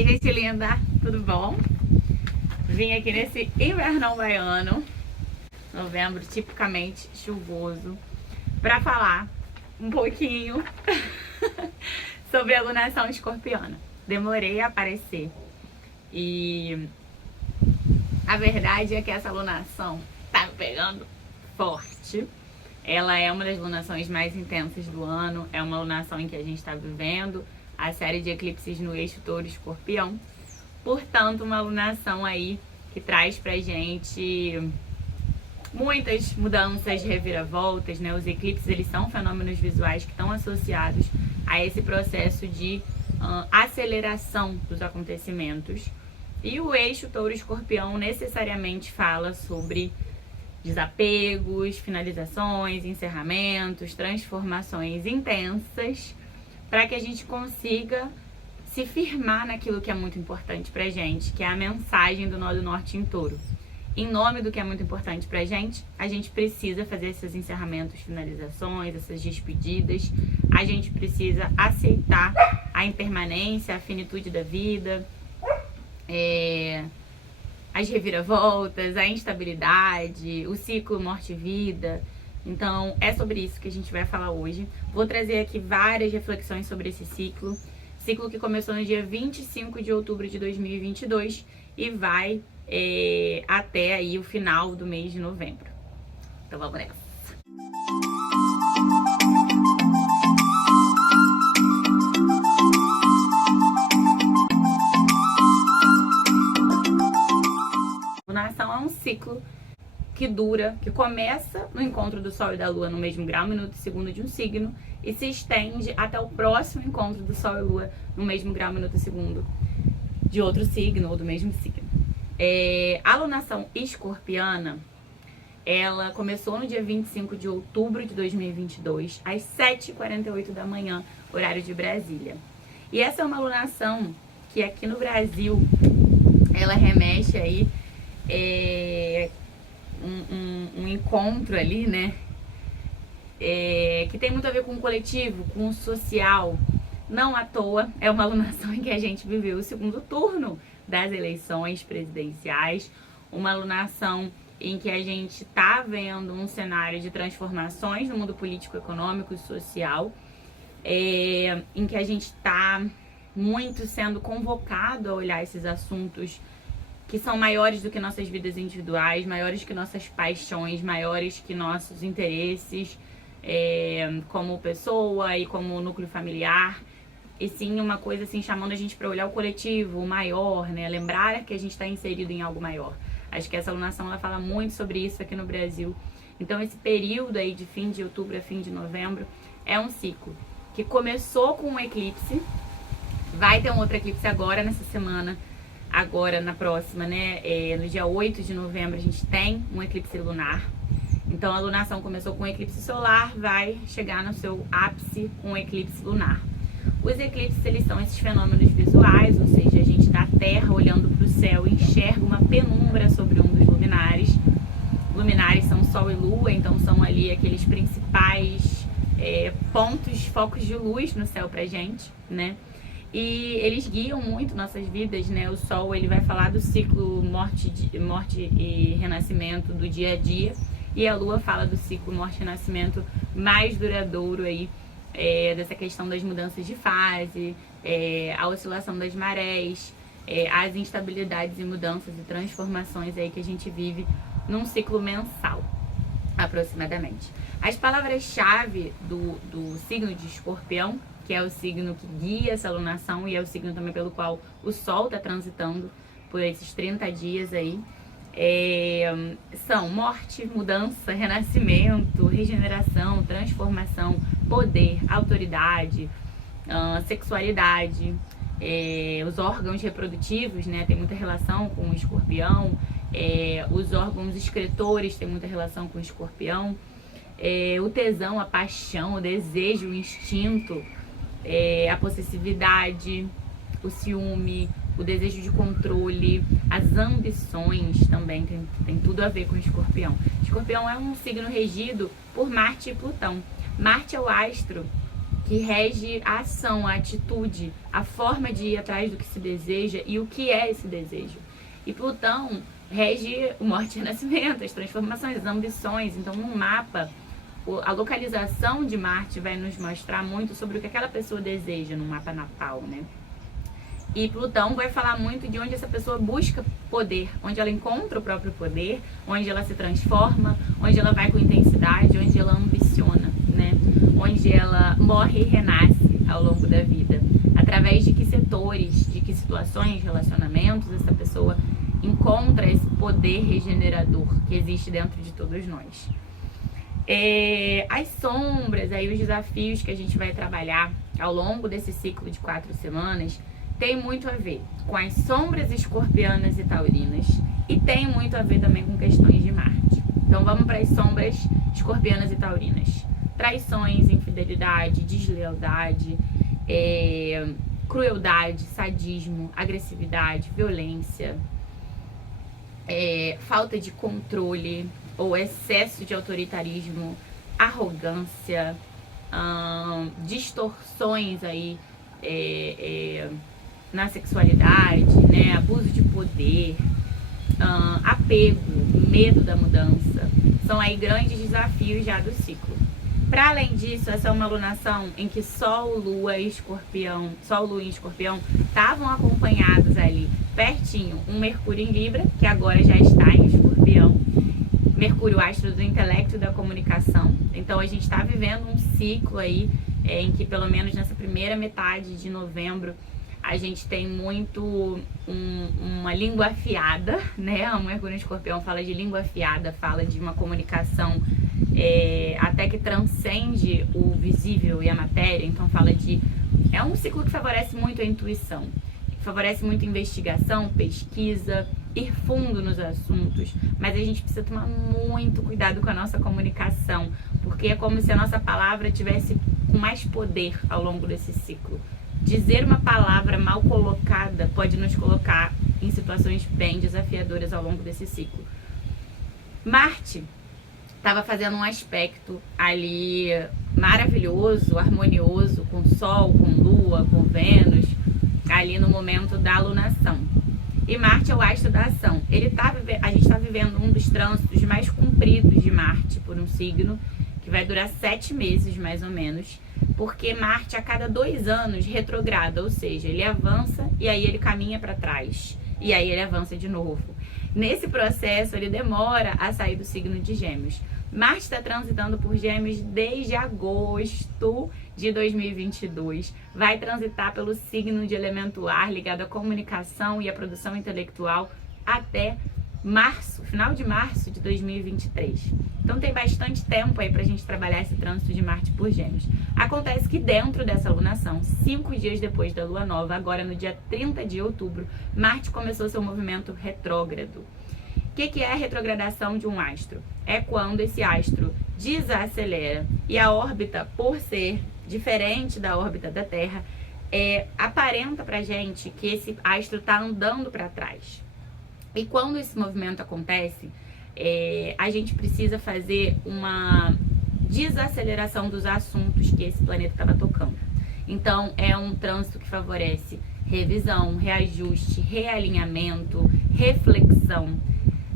aí, gente linda, tudo bom? Vim aqui nesse invernão baiano, novembro tipicamente chuvoso, para falar um pouquinho sobre a lunação escorpiana. Demorei a aparecer e a verdade é que essa lunação tá me pegando forte. Ela é uma das lunações mais intensas do ano, é uma lunação em que a gente está vivendo a série de eclipses no eixo Touro-Escorpião. Portanto, uma lunação aí que traz pra gente muitas mudanças, reviravoltas, né? Os eclipses, eles são fenômenos visuais que estão associados a esse processo de aceleração dos acontecimentos. E o eixo Touro-Escorpião necessariamente fala sobre desapegos, finalizações, encerramentos, transformações intensas, para que a gente consiga se firmar naquilo que é muito importante pra gente, que é a mensagem do Nó do Norte em Touro. Em nome do que é muito importante pra gente, a gente precisa fazer esses encerramentos, finalizações, essas despedidas, a gente precisa aceitar a impermanência, a finitude da vida, as reviravoltas, a instabilidade, o ciclo morte e vida. Então é sobre isso que a gente vai falar hoje. Vou trazer aqui várias reflexões sobre esse ciclo que começou no dia 25 de outubro de 2022 e vai até aí o final do mês de novembro. Então vamos nessa. Lunação é um ciclo que começa no encontro do Sol e da Lua no mesmo grau, minuto e segundo de um signo, e se estende até o próximo encontro do Sol e Lua no mesmo grau, minuto e segundo de outro signo ou do mesmo signo. A lunação escorpiana, ela começou no dia 25 de outubro de 2022, às 7h48 da manhã, horário de Brasília. E essa é uma lunação que aqui no Brasil, ela remete aí um encontro ali, né? Que tem muito a ver com o coletivo, com o social. Não à toa, é uma alunação em que a gente viveu o segundo turno das eleições presidenciais. Uma alunação em que a gente tá vendo um cenário de transformações no mundo político, econômico e social. Em que a gente tá muito sendo convocado a olhar esses assuntos que são maiores do que nossas vidas individuais, maiores que nossas paixões, maiores que nossos interesses como pessoa e como núcleo familiar. E sim, uma coisa assim, chamando a gente para olhar o coletivo, o maior, né? Lembrar que a gente está inserido em algo maior. Acho que essa alunação, ela fala muito sobre isso aqui no Brasil. Então, esse período aí de fim de outubro a fim de novembro é um ciclo que começou com um eclipse. Vai ter um outro eclipse agora, nessa semana. Agora, na próxima, né, no dia 8 de novembro, a gente tem um eclipse lunar. Então, a lunação começou com um eclipse solar, vai chegar no seu ápice com um eclipse lunar. Os eclipses, eles são esses fenômenos visuais, ou seja, a gente da Terra olhando para o céu enxerga uma penumbra sobre um dos luminares. Luminares são Sol e Lua, então são ali aqueles principais pontos, focos de luz no céu pra gente, né? E eles guiam muito nossas vidas, né? O Sol, ele vai falar do ciclo morte e renascimento do dia a dia. E a Lua fala do ciclo morte e renascimento mais duradouro aí, dessa questão das mudanças de fase, a oscilação das marés, as instabilidades e mudanças e transformações aí que a gente vive num ciclo mensal, aproximadamente. As palavras-chave do signo de Escorpião, que é o signo que guia essa lunação e é o signo também pelo qual o Sol está transitando por esses 30 dias aí, são morte, mudança, renascimento, regeneração, transformação, poder, autoridade, sexualidade, os órgãos reprodutivos, né, tem muita relação com o Escorpião, os órgãos excretores tem muita relação com o Escorpião, o tesão, a paixão, o desejo, o instinto, a possessividade, o ciúme, o desejo de controle, as ambições também tem tudo a ver com o Escorpião. Escorpião é um signo regido por Marte e Plutão. Marte é o astro que rege a ação, a atitude, a forma de ir atrás do que se deseja e o que é esse desejo. E Plutão rege o morte e renascimento, as transformações, as ambições. Então, no mapa, a localização de Marte vai nos mostrar muito sobre o que aquela pessoa deseja no mapa natal, né? E Plutão vai falar muito de onde essa pessoa busca poder, onde ela encontra o próprio poder, onde ela se transforma, onde ela vai com intensidade, onde ela ambiciona, né? Onde ela morre e renasce ao longo da vida. Através de que setores, de que situações, relacionamentos, essa pessoa encontra esse poder regenerador que existe dentro de todos nós. As sombras, aí os desafios que a gente vai trabalhar ao longo desse ciclo de 4 semanas tem muito a ver com as sombras escorpianas e taurinas e tem muito a ver também com questões de Marte. Então vamos para as sombras escorpianas e taurinas. Traições, infidelidade, deslealdade, crueldade, sadismo, agressividade, violência, falta de controle ou excesso de autoritarismo, arrogância, distorções aí na sexualidade, né? Abuso de poder, apego, medo da mudança, são aí grandes desafios já do ciclo. Para além disso, essa é uma alunação em que Sol, Lua e Escorpião, Sol, Lua e Escorpião estavam acompanhados ali, pertinho, um Mercúrio em Libra, que agora já está em Escorpião, Mercúrio, astro do intelecto e da comunicação. Então a gente está vivendo um ciclo aí em que pelo menos nessa primeira metade de novembro a gente tem muito uma língua afiada, né? O Mercúrio em Escorpião fala de língua afiada, fala de uma comunicação até que transcende o visível e a matéria. Então fala de... É um ciclo que favorece muito a intuição, favorece muito investigação, pesquisa, ir fundo nos assuntos, mas a gente precisa tomar muito cuidado com a nossa comunicação, porque é como se a nossa palavra tivesse com mais poder ao longo desse ciclo. Dizer uma palavra mal colocada pode nos colocar em situações bem desafiadoras ao longo desse ciclo. Marte estava fazendo um aspecto ali maravilhoso, harmonioso, com Sol, com Lua, com Vênus, ali no momento da alunação. E Marte é o astro da ação. A gente está vivendo um dos trânsitos mais compridos de Marte por um signo, que vai durar 7 meses mais ou menos, porque Marte a cada 2 anos retrograda, ou seja, ele avança e aí ele caminha para trás, e aí ele avança de novo. Nesse processo ele demora a sair do signo de Gêmeos. Marte está transitando por Gêmeos desde agosto de 2022. Vai transitar pelo signo de elemento ar ligado à comunicação e à produção intelectual até março, final de março de 2023. Então tem bastante tempo aí pra gente trabalhar esse trânsito de Marte por Gêmeos. Acontece que dentro dessa alunação, 5 dias depois da lua nova, agora no dia 30 de outubro, Marte começou seu movimento retrógrado. O que é a retrogradação de um astro? É quando esse astro desacelera e a órbita, por ser diferente da órbita da Terra, aparenta pra gente que esse astro está andando para trás. E quando esse movimento acontece, a gente precisa fazer uma desaceleração dos assuntos que esse planeta estava tocando. Então, é um trânsito que favorece revisão, reajuste, realinhamento, reflexão,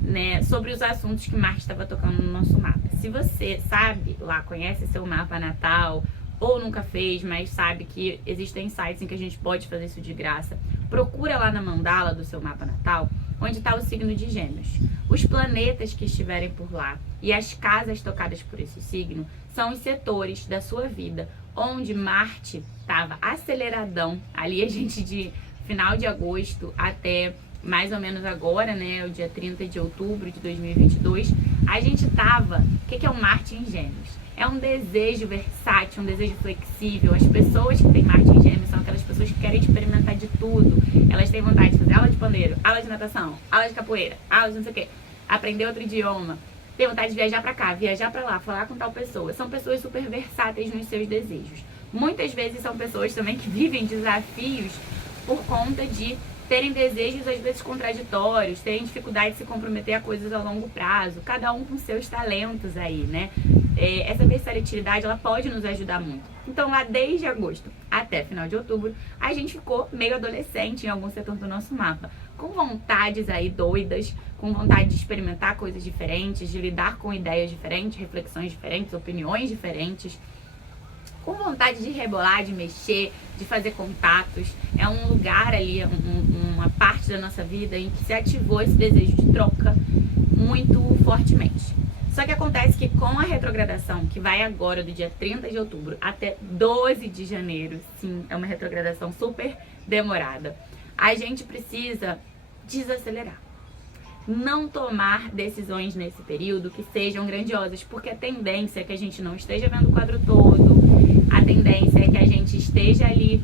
né, sobre os assuntos que Marte estava tocando no nosso mapa. Se você sabe, lá, conhece seu mapa natal, ou nunca fez, mas sabe que existem sites em que a gente pode fazer isso de graça, procura lá na mandala do seu mapa natal, onde está o signo de Gêmeos. Os planetas que estiverem por lá e as casas tocadas por esse signo são os setores da sua vida, onde Marte estava aceleradão, ali a gente de final de agosto até mais ou menos agora, né, o dia 30 de outubro de 2022, a gente tava... O que é o Marte em Gêmeos? É um desejo versátil, um desejo flexível. As pessoas que têm Marte em Gêmeos são aquelas pessoas que querem experimentar de tudo. Elas têm vontade de fazer aula de pandeiro, aula de natação, aula de capoeira, aula de não sei o quê, aprender outro idioma, tem vontade de viajar pra cá, viajar pra lá, falar com tal pessoa. São pessoas super versáteis nos seus desejos. Muitas vezes são pessoas também que vivem desafios por conta de terem desejos às vezes contraditórios, terem dificuldade de se comprometer a coisas a longo prazo, cada um com seus talentos aí, né? Essa versatilidade, ela pode nos ajudar muito. Então lá desde agosto até final de outubro, a gente ficou meio adolescente em algum setor do nosso mapa, com vontades aí doidas, com vontade de experimentar coisas diferentes, de lidar com ideias diferentes, reflexões diferentes, opiniões diferentes, com vontade de rebolar, de mexer, de fazer contatos. É um lugar ali, uma parte da nossa vida em que se ativou esse desejo de troca muito fortemente. Só que acontece que com a retrogradação, que vai agora do dia 30 de outubro até 12 de janeiro, sim, é uma retrogradação super demorada, a gente precisa desacelerar. Não tomar decisões nesse período que sejam grandiosas, porque a tendência é que a gente não esteja vendo o quadro todo, a tendência é que a gente esteja ali,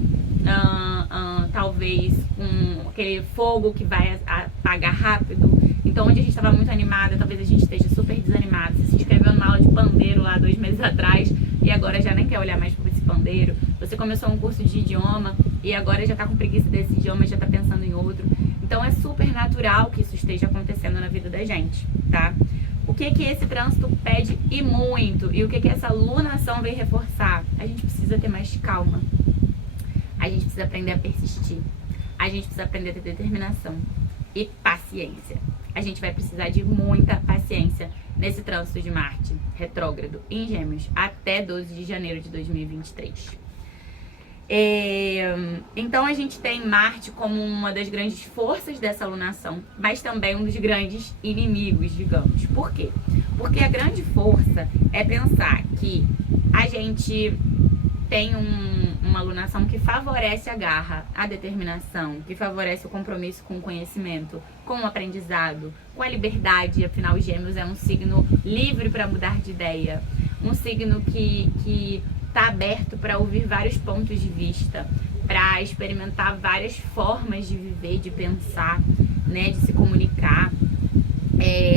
talvez, com aquele fogo que vai apagar rápido. Então, onde a gente estava muito animada, talvez a gente esteja super desanimada. Você se inscreveu numa aula de pandeiro lá 2 meses atrás e agora já nem quer olhar mais para esse pandeiro. Você começou um curso de idioma e agora já está com preguiça desse idioma e já está pensando em outro. Então, é super natural que isso esteja acontecendo na vida da gente, tá? O que esse trânsito pede e muito, e o que essa lunação vem reforçar? A gente precisa ter mais calma, a gente precisa aprender a persistir, a gente precisa aprender a ter determinação e paciência. A gente vai precisar de muita paciência nesse trânsito de Marte retrógrado em Gêmeos até 12 de janeiro de 2023. Então a gente tem Marte como uma das grandes forças dessa lunação, mas também um dos grandes inimigos, digamos. Por quê? Porque a grande força é pensar que a gente tem uma lunação que favorece a garra, a determinação, que favorece o compromisso com o conhecimento, com o aprendizado, com a liberdade. Afinal, Gêmeos é um signo livre para mudar de ideia, um signo que está aberto para ouvir vários pontos de vista, para experimentar várias formas de viver, de pensar, né, de se comunicar.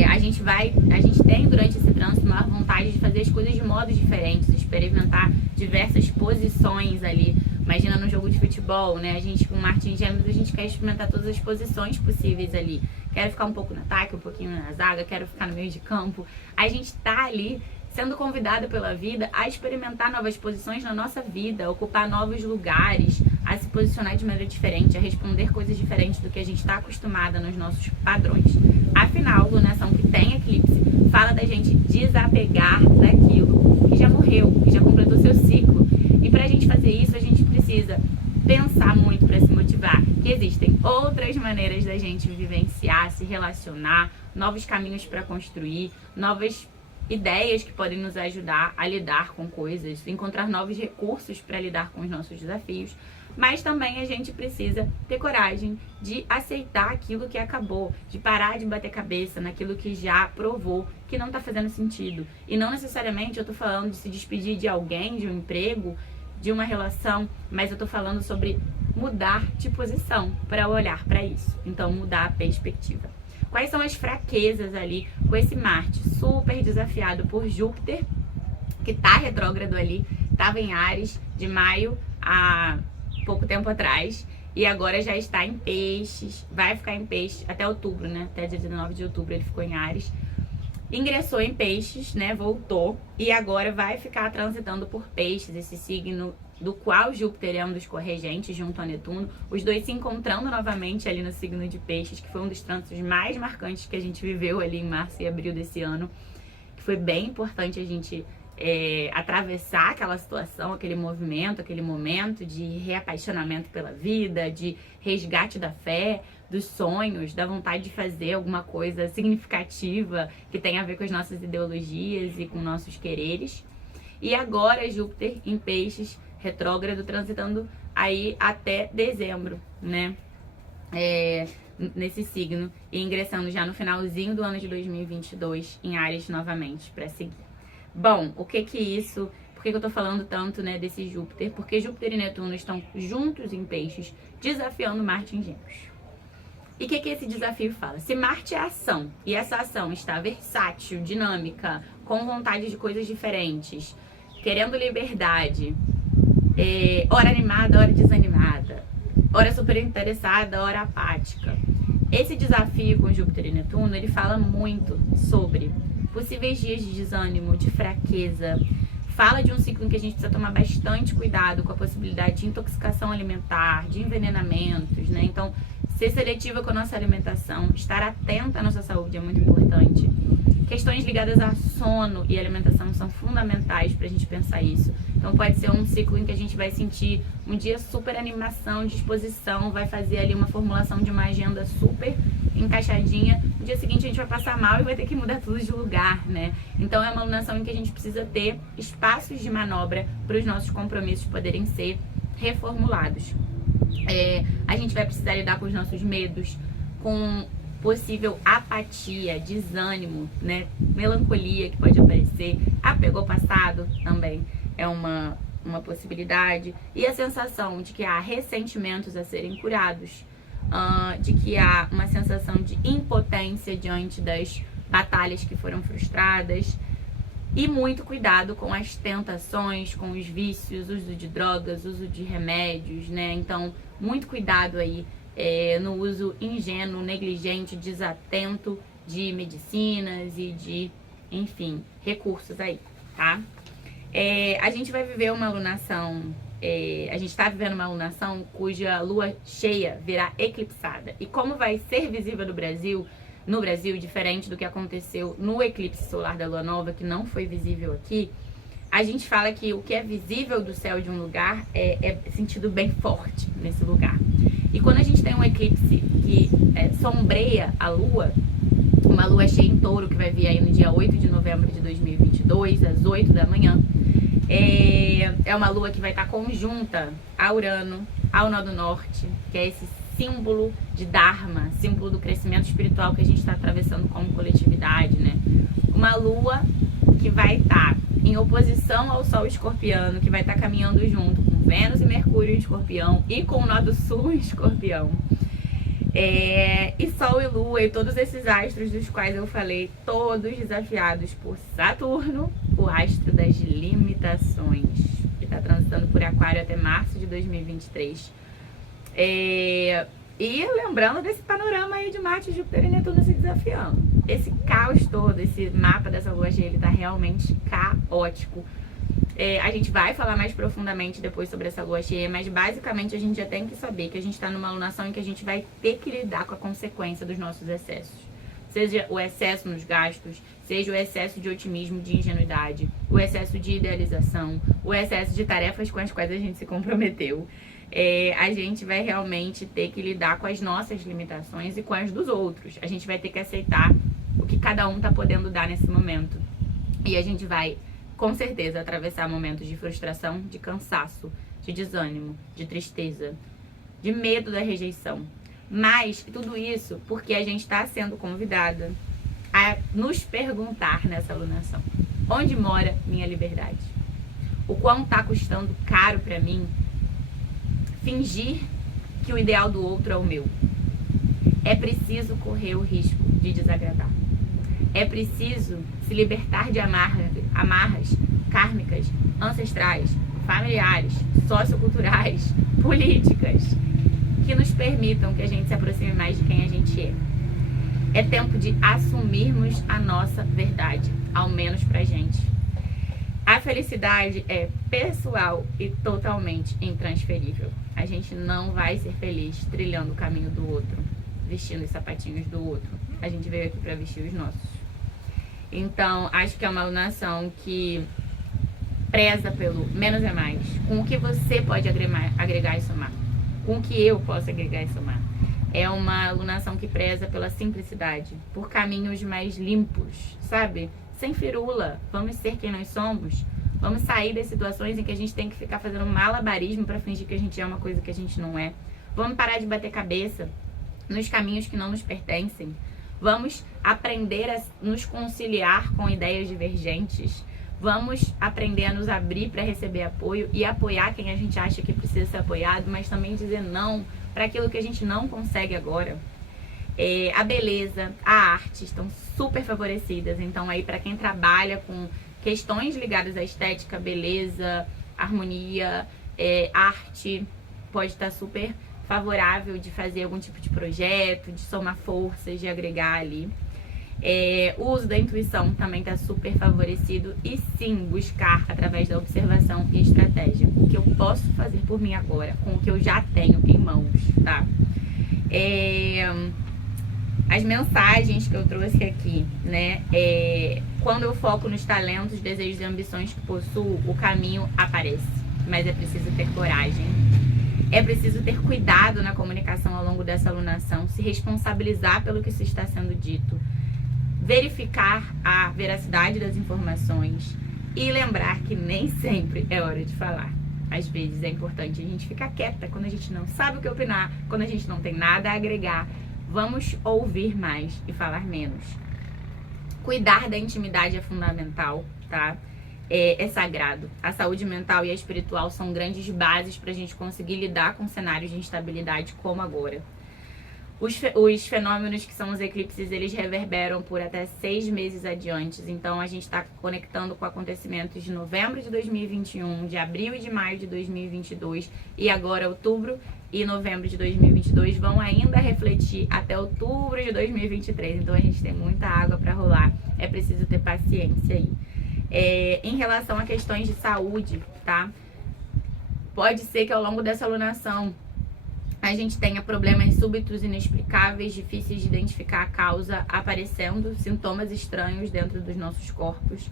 A gente tem durante esse trânsito uma vontade de fazer as coisas de modos diferentes, experimentar diversas posições ali. Imagina no jogo de futebol, né? A gente com o Marte em Gêmeos, a gente quer experimentar todas as posições possíveis ali. Quero ficar um pouco no ataque, um pouquinho na zaga, quero ficar no meio de campo. A gente tá ali sendo convidada pela vida a experimentar novas posições na nossa vida, a ocupar novos lugares, a se posicionar de maneira diferente, a responder coisas diferentes do que a gente está acostumada nos nossos padrões. Afinal, lunação que tem eclipse fala da gente desapegar daquilo que já morreu, que já completou seu ciclo. E para a gente fazer isso, a gente precisa pensar muito para se motivar, que existem outras maneiras da gente vivenciar, se relacionar, novos caminhos para construir, novas ideias que podem nos ajudar a lidar com coisas, encontrar novos recursos para lidar com os nossos desafios, mas também a gente precisa ter coragem de aceitar aquilo que acabou, de parar de bater cabeça naquilo que já provou que não está fazendo sentido. E não necessariamente eu tô falando de se despedir de alguém, de um emprego, de uma relação, mas eu tô falando sobre mudar de posição para olhar para isso. Então, mudar a perspectiva. Quais são as fraquezas ali com esse Marte super desafiado por Júpiter, que tá retrógrado ali, estava em Áries de maio a pouco tempo atrás, e agora já está em Peixes, vai ficar em Peixes até outubro, né? Até dia 19 de outubro ele ficou em Áries. Ingressou em Peixes, né? Voltou, e agora vai ficar transitando por Peixes, esse signo do qual Júpiter é um dos corregentes junto a Netuno, os dois se encontrando novamente ali no signo de Peixes, que foi um dos trânsitos mais marcantes que a gente viveu ali em março e abril desse ano, que foi bem importante a gente atravessar aquela situação, aquele movimento, aquele momento de reapaixonamento pela vida, de resgate da fé, dos sonhos, da vontade de fazer alguma coisa significativa que tenha a ver com as nossas ideologias e com nossos quereres. E agora Júpiter em Peixes, retrógrado, transitando aí até dezembro, né? Nesse signo, e ingressando já no finalzinho do ano de 2022 em Áries novamente, para seguir. Bom, o que isso... Por que eu tô falando tanto, né, desse Júpiter? Porque Júpiter e Netuno estão juntos em Peixes, desafiando Marte em Gêmeos. E o que esse desafio fala? Se Marte é ação, e essa ação está versátil, dinâmica, com vontade de coisas diferentes, querendo liberdade, hora animada, hora desanimada, ora super interessada, ora apática. Esse desafio com Júpiter e Netuno, ele fala muito sobre possíveis dias de desânimo, de fraqueza. Fala de um ciclo em que a gente precisa tomar bastante cuidado com a possibilidade de intoxicação alimentar, de envenenamentos, né? Então, ser seletiva com a nossa alimentação, estar atenta à nossa saúde é muito importante. Questões ligadas a sono e alimentação são fundamentais para a gente pensar isso. Então pode ser um ciclo em que a gente vai sentir um dia super animação, disposição, vai fazer ali uma formulação de uma agenda super encaixadinha. No dia seguinte a gente vai passar mal e vai ter que mudar tudo de lugar, né? Então é uma alunação em que a gente precisa ter espaços de manobra para os nossos compromissos poderem ser reformulados. A gente vai precisar lidar com os nossos medos, com possível apatia, desânimo, né? Melancolia que pode aparecer, apego ao passado também é uma possibilidade, e a sensação de que há ressentimentos a serem curados, de que há uma sensação de impotência diante das batalhas que foram frustradas, e muito cuidado com as tentações, com os vícios, uso de drogas, uso de remédios, né? Então, muito cuidado aí no uso ingênuo, negligente, desatento de medicinas e de, enfim, recursos aí, tá? A gente vai viver uma alunação, a gente está vivendo uma alunação cuja lua cheia virá eclipsada. E como vai ser visível no Brasil, diferente do que aconteceu no eclipse solar da lua nova, que não foi visível aqui, a gente fala que o que é visível do céu de um lugar é sentido bem forte nesse lugar. E quando a gente tem um eclipse que sombreia a lua, uma lua cheia em touro, que vai vir aí no dia 8 de novembro de 2022, às 8 da manhã, é uma lua que vai estar conjunta a Urano, ao nó do norte, que é esse símbolo de Dharma, símbolo do crescimento espiritual que a gente está atravessando como coletividade, né? Uma lua que vai estar em oposição ao Sol escorpiano, que vai estar caminhando junto com Vênus e Mercúrio em escorpião e com o nó do sul em escorpião. E Sol e Lua e todos esses astros dos quais eu falei, todos desafiados por Saturno, o astro das limitações, que está transitando por Aquário até março de 2023. E lembrando desse panorama aí de Marte, Júpiter e Netuno se desafiando. Esse caos todo, esse mapa dessa lua cheia, ele tá realmente caótico. A gente vai falar mais profundamente depois sobre essa lua cheia, mas basicamente a gente já tem que saber que a gente tá numa alunação em que a gente vai ter que lidar com a consequência dos nossos excessos. Seja o excesso nos gastos, seja o excesso de otimismo, de ingenuidade, o excesso de idealização, o excesso de tarefas com as quais a gente se comprometeu. A gente vai realmente ter que lidar com as nossas limitações e com as dos outros. A gente vai ter que aceitar o que cada um tá podendo dar nesse momento. E a gente vai, com certeza, atravessar momentos de frustração, de cansaço, de desânimo, de tristeza, de medo da rejeição. Mas tudo isso porque a gente está sendo convidada a nos perguntar nessa alunação: onde mora minha liberdade? O quão tá custando caro para mim fingir que o ideal do outro é o meu? É preciso correr o risco de desagradar. É preciso se libertar de amarras kármicas, ancestrais, familiares, socioculturais, políticas, que nos permitam que a gente se aproxime mais de quem a gente é. É tempo de assumirmos a nossa verdade, ao menos pra gente. A felicidade é pessoal e totalmente intransferível. A gente não vai ser feliz trilhando o caminho do outro, vestindo os sapatinhos do outro. A gente veio aqui para vestir os nossos. Então, acho que é uma alunação que preza pelo menos é mais. Com o que você pode agregar e somar. Com o que eu posso agregar e somar. É uma alunação que preza pela simplicidade, por caminhos mais limpos, sabe? Sem firula. Vamos ser quem nós somos. Vamos sair das situações em que a gente tem que ficar fazendo malabarismo para fingir que a gente é uma coisa que a gente não é. Vamos parar de bater cabeça nos caminhos que não nos pertencem. Vamos aprender a nos conciliar com ideias divergentes. Vamos aprender a nos abrir para receber apoio e apoiar quem a gente acha que precisa ser apoiado, mas também dizer não para aquilo que a gente não consegue agora. A beleza, a arte estão super favorecidas. Então aí para quem trabalha com questões ligadas à estética, beleza, harmonia, arte, pode estar super favorável de fazer algum tipo de projeto, de somar forças, de agregar ali. O uso da intuição também está super favorecido e sim, buscar através da observação e estratégia o que eu posso fazer por mim agora, com o que eu já tenho em mãos, tá? As mensagens que eu trouxe aqui, né? Quando eu foco nos talentos, desejos e ambições que possuo, o caminho aparece, mas é preciso ter coragem. É preciso ter cuidado na comunicação ao longo dessa alunação, se responsabilizar pelo que se está sendo dito, verificar a veracidade das informações e lembrar que nem sempre é hora de falar. Às vezes é importante a gente ficar quieta quando a gente não sabe o que opinar, quando a gente não tem nada a agregar. Vamos ouvir mais e falar menos. Cuidar da intimidade é fundamental, tá? É sagrado. A saúde mental e a espiritual são grandes bases para a gente conseguir lidar com cenários de instabilidade como agora. Os fenômenos que são os eclipses, eles reverberam por até 6 meses adiante. Então, a gente está conectando com acontecimentos de novembro de 2021, de abril e de maio de 2022. E agora, outubro e novembro de 2022 vão ainda refletir até outubro de 2023. Então, a gente tem muita água para rolar. É preciso ter paciência aí. Em relação a questões de saúde, tá? Pode ser que ao longo dessa alunação a gente tenha problemas súbitos, inexplicáveis, difíceis de identificar a causa aparecendo, sintomas estranhos dentro dos nossos corpos.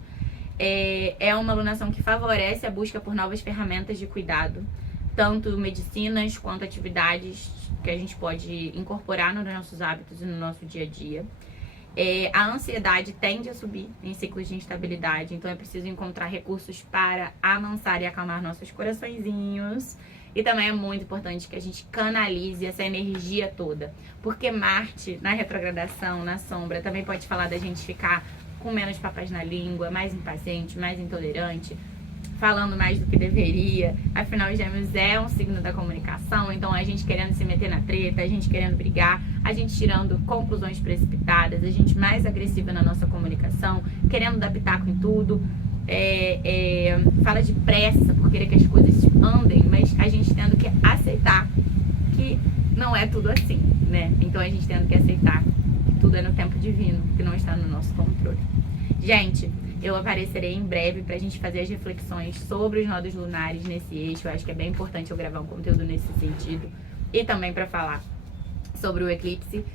É uma alunação que favorece a busca por novas ferramentas de cuidado, tanto medicinas quanto atividades que a gente pode incorporar nos nossos hábitos e no nosso dia a dia. A ansiedade tende a subir em ciclos de instabilidade, então é preciso encontrar recursos para amansar e acalmar nossos coraçõezinhos. E também é muito importante que a gente canalize essa energia toda, porque Marte, na retrogradação, na sombra, também pode falar da gente ficar com menos papas na língua, mais impaciente, mais intolerante, falando mais do que deveria. Afinal, Gêmeos é um signo da comunicação, então a gente querendo se meter na treta, a gente querendo brigar, a gente tirando conclusões precipitadas, a gente mais agressiva na nossa comunicação, querendo dar pitaco em tudo. Fala de pressa por querer que as coisas andem, mas a gente tendo que aceitar que não é tudo assim, né? Então a gente tendo que aceitar que tudo é no tempo divino, que não está no nosso controle. Gente, eu aparecerei em breve pra gente fazer as reflexões sobre os nodos lunares nesse eixo. Eu acho que é bem importante eu gravar um conteúdo nesse sentido. E também pra falar sobre o eclipse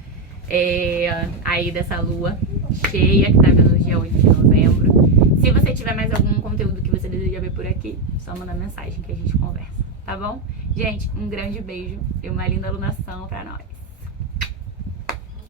aí dessa lua cheia que tá vindo no dia 8 de novembro. Se você tiver mais algum conteúdo que você deseja ver por aqui, só manda mensagem que a gente conversa, tá bom? Gente, um grande beijo e uma linda alunação pra nós.